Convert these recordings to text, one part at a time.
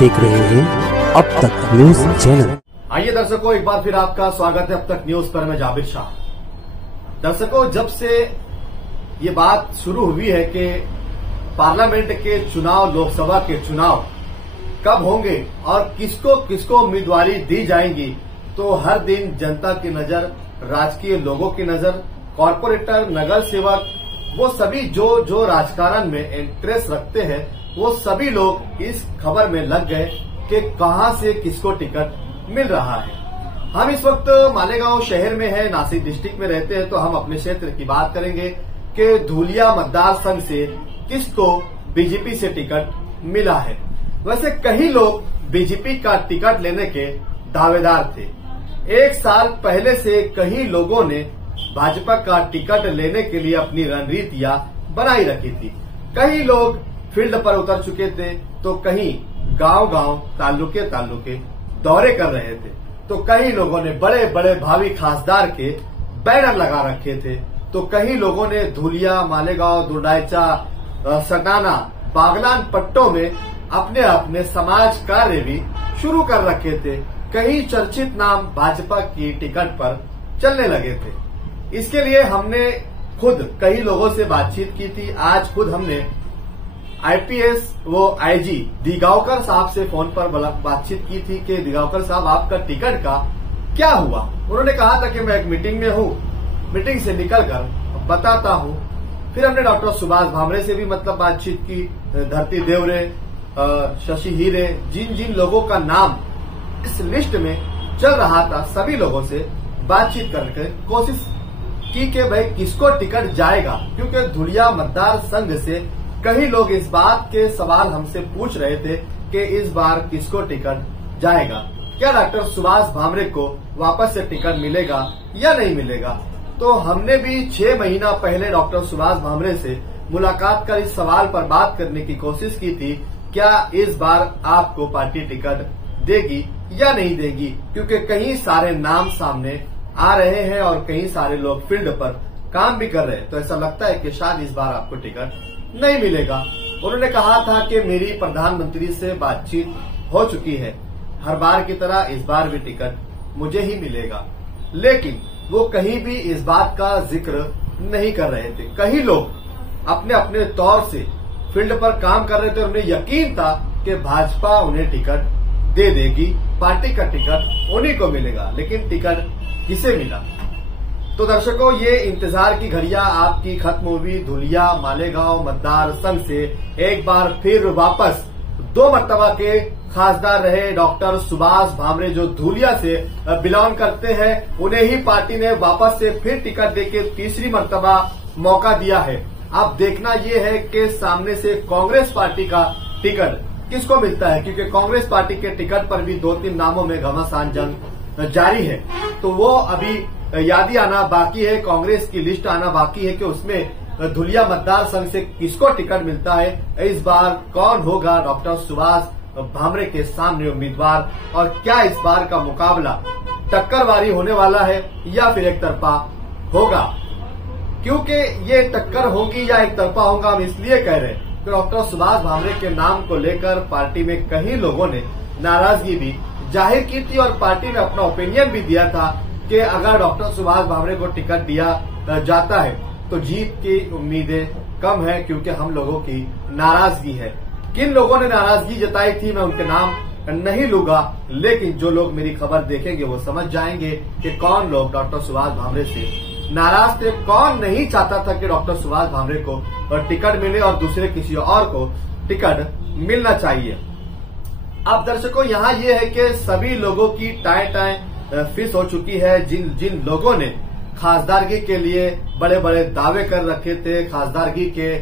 देख रहे हैं अब तक न्यूज चैनल। आइए दर्शकों, एक बार फिर आपका स्वागत है अब तक न्यूज पर। मैं जाबिर शाह। दर्शकों, जब से ये बात शुरू हुई है कि पार्लियामेंट के चुनाव, लोकसभा के चुनाव कब होंगे और किसको किसको उम्मीदवारी दी जाएगी, तो हर दिन जनता की नजर, राजकीय लोगों की नजर, कॉरपोरेटर, नगर सेवक, वो सभी जो राजकारण में इंटरेस्ट रखते हैं, वो सभी लोग इस खबर में लग गए कि कहां से किसको टिकट मिल रहा है। हम इस वक्त मालेगांव शहर में है, नासिक डिस्ट्रिक्ट में रहते हैं, तो हम अपने क्षेत्र की बात करेंगे कि धूलिया मतदार संघ से किसको बीजेपी से टिकट मिला है। वैसे कई लोग बीजेपी का टिकट लेने के दावेदार थे। एक साल पहले से कई लोगों ने भाजपा का टिकट लेने के लिए अपनी रणनीतियां बनाई रखी थी। कई लोग फील्ड पर उतर चुके थे, तो कहीं गांव-गांव, तालुके दौरे कर रहे थे, तो कई लोगों ने बड़े बड़े भावी खासदार के बैनर लगा रखे थे, तो कई लोगों ने धूलिया, मालेगांव, दुंडाइचा, सटाना, बागलान पट्टों में अपने अपने समाज कार्य भी शुरू कर रखे थे। कई चर्चित नाम भाजपा की टिकट पर चलने लगे थे। इसके लिए हमने खुद कई लोगों से बातचीत की थी। आज खुद हमने आईपीएस वो आईजी दिगावकर साहब से फोन पर बातचीत की थी कि दिगावकर साहब, आपका टिकट का क्या हुआ। उन्होंने कहा था कि मैं एक मीटिंग में हूं, मीटिंग से निकलकर बताता हूं। फिर हमने डॉक्टर सुभाष भामरे से भी बातचीत की, धरती देवरे, शशि हीरे, जिन जिन लोगों का नाम इस लिस्ट में चल रहा था, सभी लोगों से बातचीत करके कोशिश की कि भाई किसको टिकट जाएगा, क्योंकि धुलिया मतदार संघ से कई लोग इस बात के सवाल हमसे पूछ रहे थे कि इस बार किसको टिकट जाएगा, क्या डॉक्टर सुभाष भामरे को वापस से टिकट मिलेगा या नहीं मिलेगा। तो हमने भी 6 महीना पहले डॉक्टर सुभाष भामरे से मुलाकात कर इस सवाल पर बात करने की कोशिश की थी, क्या इस बार आपको पार्टी टिकट देगी या नहीं देगी, क्योंकि कई सारे नाम सामने आ रहे हैं और कई सारे लोग फील्ड पर काम भी कर रहे हैं, तो ऐसा लगता है कि शायद इस बार आपको टिकट नहीं मिलेगा। उन्होंने कहा था कि मेरी प्रधानमंत्री से बातचीत हो चुकी है, हर बार की तरह इस बार भी टिकट मुझे ही मिलेगा, लेकिन वो कहीं भी इस बात का जिक्र नहीं कर रहे थे। कई लोग अपने अपने तौर से फील्ड पर काम कर रहे थे, उन्हें यकीन था कि भाजपा उन्हें टिकट दे देगी, पार्टी का टिकट उन्हीं को मिलेगा, लेकिन टिकट किसे मिला। तो दर्शकों, ये इंतजार की घड़ियां आपकी खत्म हुई। धुलिया मालेगांव मतदार संघ से एक बार फिर वापस 2 मर्तबा के खासदार रहे डॉक्टर सुभाष भामरे, जो धुलिया से बिलोंग करते हैं। उन्हें ही पार्टी ने वापस से फिर टिकट देके तीसरी मर्तबा मौका दिया है। अब देखना ये है कि सामने से कांग्रेस पार्टी का टिकट किसको मिलता है, क्योंकि कांग्रेस पार्टी के टिकट पर भी 2-3 नामों में घमासान जंग जारी है। तो वो अभी यादी आना बाकी है, कांग्रेस की लिस्ट आना बाकी है कि उसमें धुलिया मतदार संघ से किसको टिकट मिलता है। इस बार कौन होगा डॉक्टर सुभाष भामरे के सामने उम्मीदवार, और क्या इस बार का मुकाबला टक्करवारी होने वाला है या फिर एक तरफा होगा। क्योंकि ये टक्कर होगी या एक तरफा होगा, हम इसलिए कह रहे हैं कि डॉक्टर सुभाष भामरे के नाम को लेकर पार्टी में कई लोगों ने नाराजगी भी जाहिर की थी और पार्टी ने अपना ओपिनियन भी दिया था कि अगर डॉक्टर सुभाष भामरे को टिकट दिया जाता है तो जीत की उम्मीदें कम है, क्योंकि हम लोगों की नाराजगी है। किन लोगों ने नाराजगी जताई थी, मैं उनके नाम नहीं लूंगा, लेकिन जो लोग मेरी खबर देखेंगे वो समझ जाएंगे कि कौन लोग डॉक्टर सुभाष भामरे से नाराज थे, कौन नहीं चाहता था कि डॉक्टर सुभाष भामरे को टिकट मिले और दूसरे किसी और को टिकट मिलना चाहिए। अब दर्शकों, यहाँ ये है कि सभी लोगों की टाई फिक्स हो चुकी है। जिन लोगों ने खासदारगी के लिए बड़े बड़े दावे कर रखे थे, खासदारगी के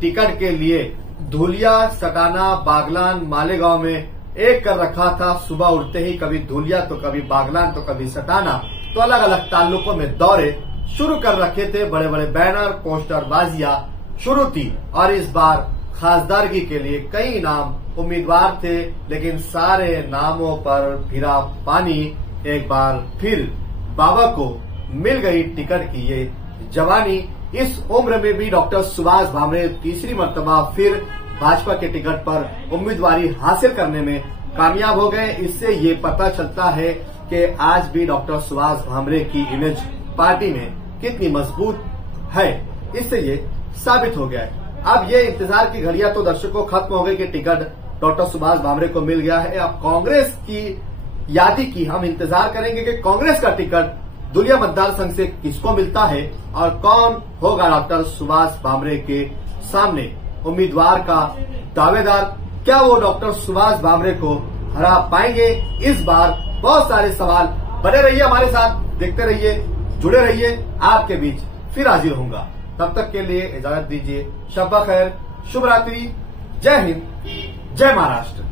टिकट के लिए धुलिया, सटाना, बागलान, मालेगांव में एक कर रखा था। सुबह उठते ही कभी धुलिया तो कभी बागलान तो कभी सटाना, तो अलग अलग ताल्लुकों में दौरे शुरू कर रखे थे। बड़े बड़े बैनर, पोस्टर बाजियां शुरू थी और इस बार खासदारगी के लिए कई नाम उम्मीदवार थे, लेकिन सारे नामों पर फिरा पानी। एक बार फिर बाबा को मिल गई टिकट की ये जवानी। इस उम्र में भी डॉक्टर सुभाष भामरे तीसरी मर्तबा फिर भाजपा के टिकट पर उम्मीदवारी हासिल करने में कामयाब हो गए। इससे ये पता चलता है कि आज भी डॉक्टर सुभाष भामरे की इमेज पार्टी में कितनी मजबूत है, इससे ये साबित हो गया है। अब ये इंतजार की घड़ियां तो दर्शकों खत्म हो गई कि टिकट डॉक्टर सुभाष भामरे को मिल गया है। अब कांग्रेस की यादी की हम इंतजार करेंगे कि कांग्रेस का टिकट दुलिया मतदार संघ से किसको मिलता है और कौन होगा डॉक्टर सुभाष भामरे के सामने उम्मीदवार का दावेदार। क्या वो डॉक्टर सुभाष भामरे को हरा पाएंगे? इस बार बहुत सारे सवाल। बने रहिए हमारे साथ, देखते रहिए, जुड़े रहिए, आपके बीच फिर हाजिर होऊंगा। तब तक के लिए इजाजत दीजिए। शब्बा खैर, शुभ रात्रि, जय हिंद, जय महाराष्ट्र।